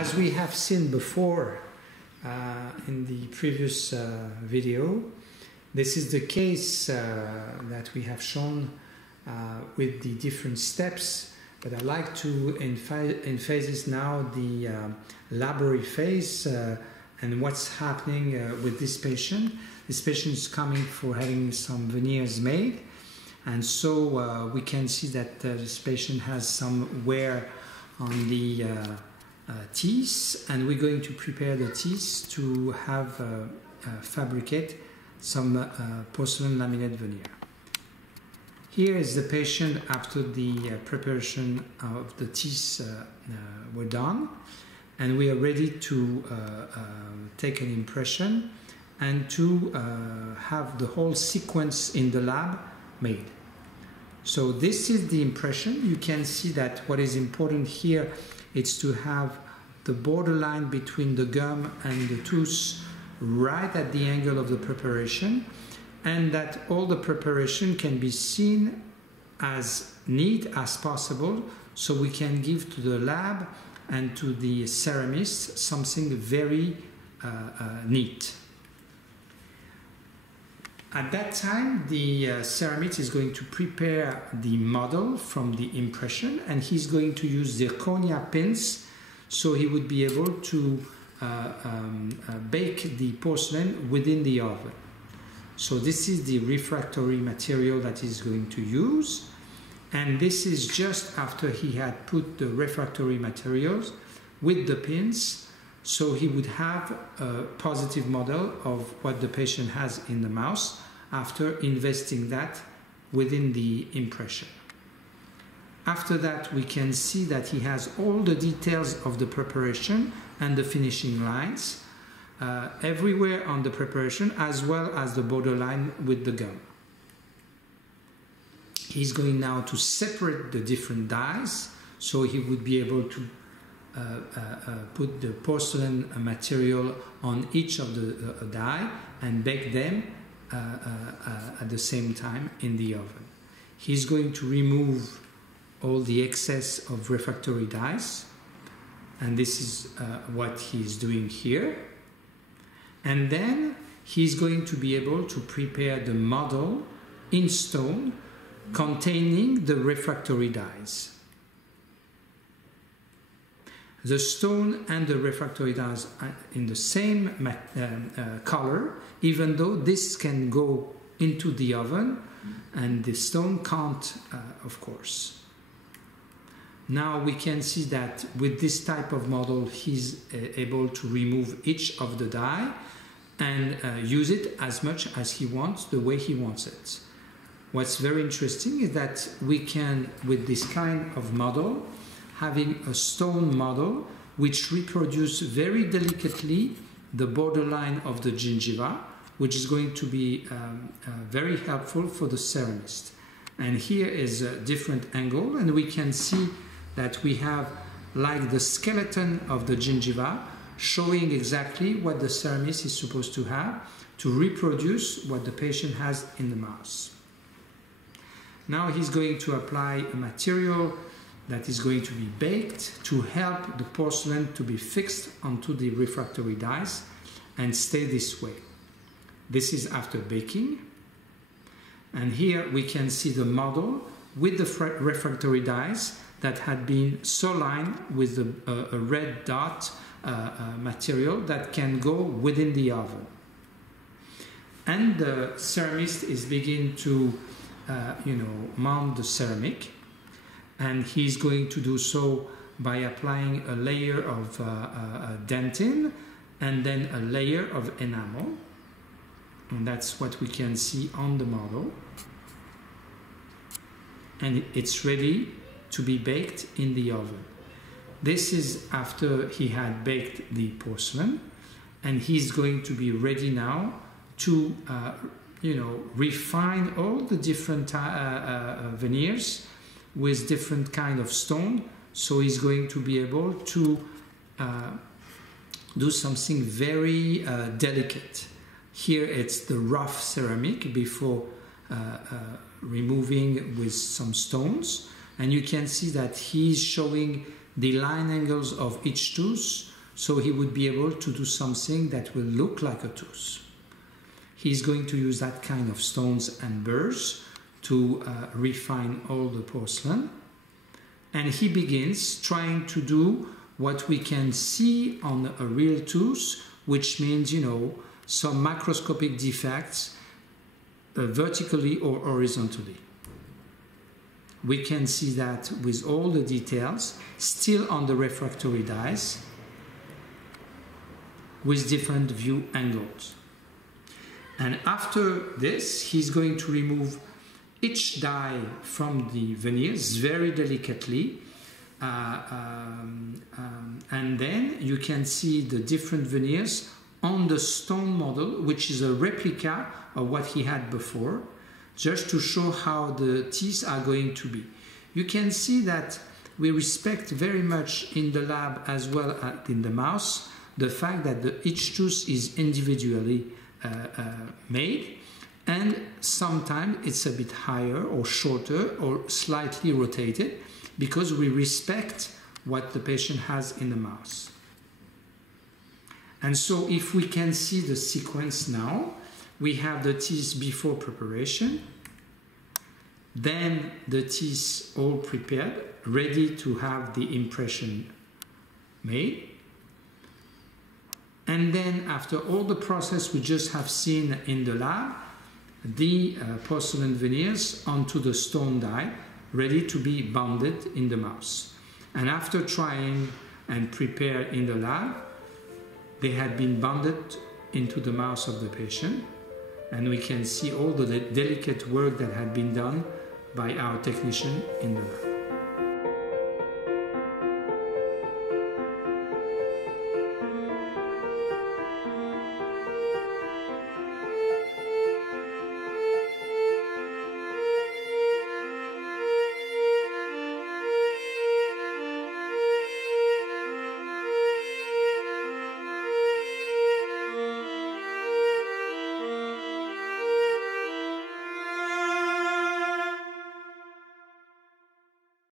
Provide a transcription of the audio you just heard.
As we have seen before in the previous video, this is the case that we have shown with the different steps, but I'd like to emphasize now the laboratory phase and what's happening with this patient. This patient is coming for having some veneers made, and so we can see that this patient has some wear on the teeth, and we're going to prepare the teeth to have fabricate some porcelain laminate veneer. Here is the patient after the preparation of the teeth were done, and we are ready to take an impression and to have the whole sequence in the lab made. So this is the impression. You can see that what is important here is to have the borderline between the gum and the tooth right at the angle of the preparation, and that all the preparation can be seen as neat as possible, so we can give to the lab and to the ceramist something very neat. At that time, the ceramist is going to prepare the model from the impression, and he's going to use zirconia pins, so he would be able to bake the porcelain within the oven. So this is the refractory material that he's going to use, and this is just after he had put the refractory materials with the pins, so he would have a positive model of what the patient has in the mouth after investing that within the impression. After that, we can see that he has all the details of the preparation and the finishing lines everywhere on the preparation, as well as the borderline with the gum. He's going now to separate the different dyes, so he would be able to put the porcelain material on each of the dye and bake them at the same time in the oven. He's going to remove all the excess of refractory dyes, and this is what he's doing here. And then he's going to be able to prepare the model in stone containing the refractory dyes. The stone and the refractory dyes are in the same color, even though this can go into the oven and the stone can't, of course. Now we can see that with this type of model, he's able to remove each of the dye and use it as much as he wants, the way he wants it. What's very interesting is that we can, with this kind of model, having a stone model which reproduces very delicately the borderline of the gingiva, which is going to be very helpful for the ceramist. And here is a different angle, and we can see that we have like the skeleton of the gingiva showing exactly what the ceramist is supposed to have to reproduce what the patient has in the mouth. Now he's going to apply a material that is going to be baked to help the porcelain to be fixed onto the refractory dyes and stay this way. This is after baking, and here we can see the model with the refractory dyes that had been so-lined with a red dot material that can go within the oven. And the ceramist is beginning to mount the ceramic, and he's going to do so by applying a layer of dentin and then a layer of enamel, and that's what we can see on the model, and it's ready to be baked in the oven. This is after he had baked the porcelain, and he's going to be ready now to refine all the different veneers with different kind of stone, so he's going to be able to do something very delicate. Here it's the rough ceramic before removing with some stones, and you can see that he's showing the line angles of each tooth, so he would be able to do something that will look like a tooth. He's going to use that kind of stones and burrs to refine all the porcelain. And he begins trying to do what we can see on a real tooth, which means, you know, some macroscopic defects vertically or horizontally. We can see that with all the details, still on the refractory dies, with different view angles. And after this, he's going to remove each die from the veneers very delicately, and then you can see the different veneers on the stone model, which is a replica of what he had before, just to show how the teeth are going to be. You can see that we respect very much in the lab as well as in the mouse the fact that each tooth is individually made, and sometimes it's a bit higher or shorter or slightly rotated because we respect what the patient has in the mouth. And so if we can see the sequence now, we have the teeth before preparation, then the teeth all prepared, ready to have the impression made. And then after all the process we just have seen in the lab, the porcelain veneers onto the stone die, ready to be bonded in the mouth. And after trying and prepared in the lab, they had been bonded into the mouth of the patient, and we can see all the delicate work that had been done by our technician in the lab.